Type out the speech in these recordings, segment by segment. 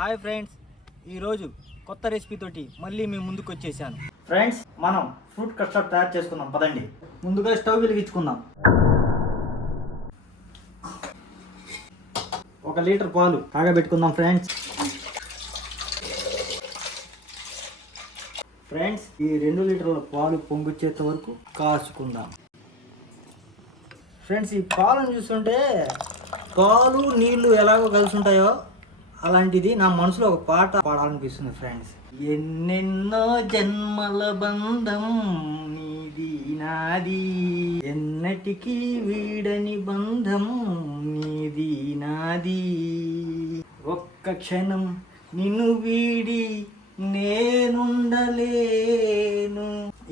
Hi friends, ఈరోజు కొత్త recipe తోటి మళ్ళీ మీ ముందుకు వచ్చేసాను. ఫ్రెండ్స్, మనం ఫ్రూట్ కస్టర్డ్ తయారు చేసుకుందాం. పదండి, ముందుగా స్టవ్ వెలిగించుకుందాం. 1 లీటర్ పాలు కాగబెట్టుకుందాం. ఫ్రెండ్స్ ఈ 2 లీటర్ల పాలు పొంగొచ్చేంత వరకు కాచుకుందాం. ఫ్రెండ్స్, ఈ పాలను చూస్తుంటే పాలు నీళ్లు ఎలాగో కలిసి ఉంటాయో అలాంటిది నా మనసులో ఒక పాట పాడాలనిపిస్తుంది. ఫ్రెండ్స్, ఎన్నెన్నో జన్మల బంధం నీది నాది, ఎన్నటికీ వీడని బంధం నీది నాది, ఒక్క క్షణం నిన్ను వీడి నేనుండలేను.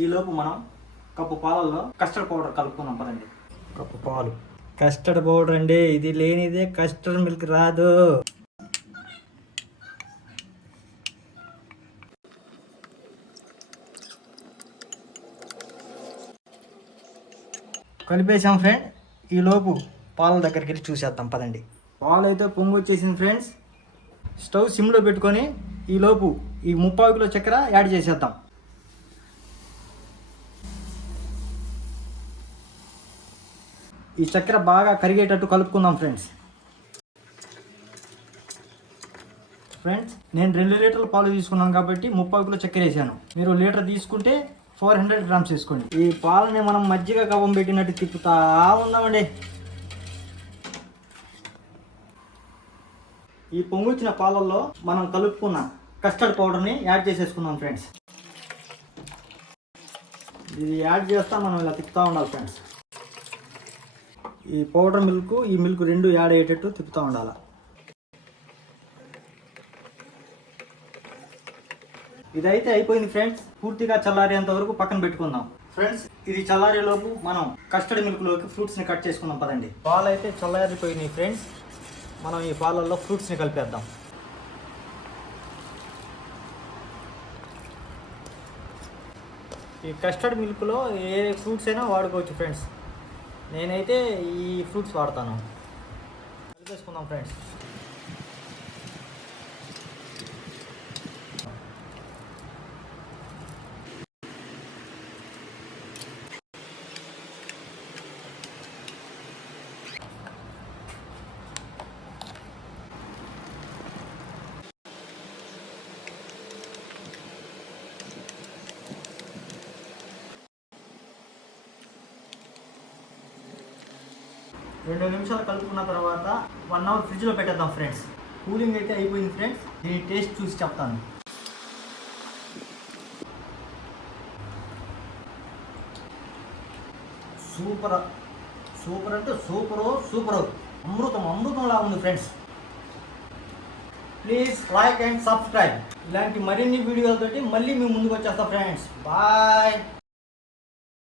ఈలోపు మనం కప్పు పాలల్లో కస్టర్డ్ పౌడర్ కలుపుకుందాం. పదండి, కప్పు పాలు కస్టర్డ్ పౌడర్ అండి. ఇది లేనిదే కస్టర్డ్ మిల్క్ రాదు. కలిపేసాం ఫ్రెండ్. ఈలోపు పాల దగ్గరికి వెళ్ళి చూసేద్దాం. పదండి, పాలు అయితే పొంగు వచ్చేసింది. ఫ్రెండ్స్, స్టవ్ సిమ్లో పెట్టుకొని ఈలోపు ఈ 30 కిలో చక్కెర యాడ్ చేసేద్దాం. ఈ చక్కెర బాగా కరిగేటట్టు కలుపుకుందాం. ఫ్రెండ్స్, నేను 2 లీటర్ల పాలు తీసుకున్నాను కాబట్టి 30 కిలో చక్కెర వేసాను. మీరు లీటర్ తీసుకుంటే 400 గ్రామ్స్ వేసుకోండి. ఈ పాలని మనం మజ్జిగ కవ్వం పెట్టినట్టు తిప్పుతా ఉందామండి. ఈ పొంగుచ్చిన పాలల్లో మనం కలుపుకున్న కస్టర్డ్ పౌడర్ని యాడ్ చేసేసుకుందాం. ఫ్రెండ్స్, ఇది యాడ్ చేస్తా మనం ఇలా తిప్పుతూ ఉండాలి. ఫ్రెండ్స్, ఈ పౌడర్ మిల్క్ ఈ మిల్క్ 2 యాడ్ అయ్యేటట్టు తిప్పుతూ ఉండాలి. ఇదైతే అయిపోయింది. ఫ్రెండ్స్, పూర్తిగా చల్లారేంత వరకు పక్కన పెట్టుకుందాం. ఫ్రెండ్స్, ఇది చల్లారేలోపు మనం కస్టర్డ్ మిల్క్లోకి ఫ్రూట్స్ని కట్ చేసుకుందాం. పదండి, పాలు అయితే చల్లారిపోయినాయి. ఫ్రెండ్స్, మనం ఈ పాలల్లో ఫ్రూట్స్ని కలిపేద్దాం. ఈ కస్టర్డ్ మిల్క్లో ఏ ఫ్రూట్స్ అయినా వాడుకోవచ్చు. ఫ్రెండ్స్, నేనైతే ఈ ఫ్రూట్స్ వాడతాను. కలిపేసుకుందాం. ఫ్రెండ్స్, రెండు నిమిషాలు కలుపుకున్న తర్వాత 1 అవర్ ఫ్రిడ్జ్లో పెట్టేద్దాం. ఫ్రెండ్స్, కూలింగ్ అయితే అయిపోయింది. ఫ్రెండ్స్, దీని టేస్ట్ చూసి చెప్తాను. సూపర్ అంటే సూపర్ అమృతంలా ఉంది. Friends, please like and subscribe. ఇలాంటి మరిన్ని వీడియోలతోటి మళ్ళీ మీ ముందుకు వచ్చేస్తా. Friends, bye.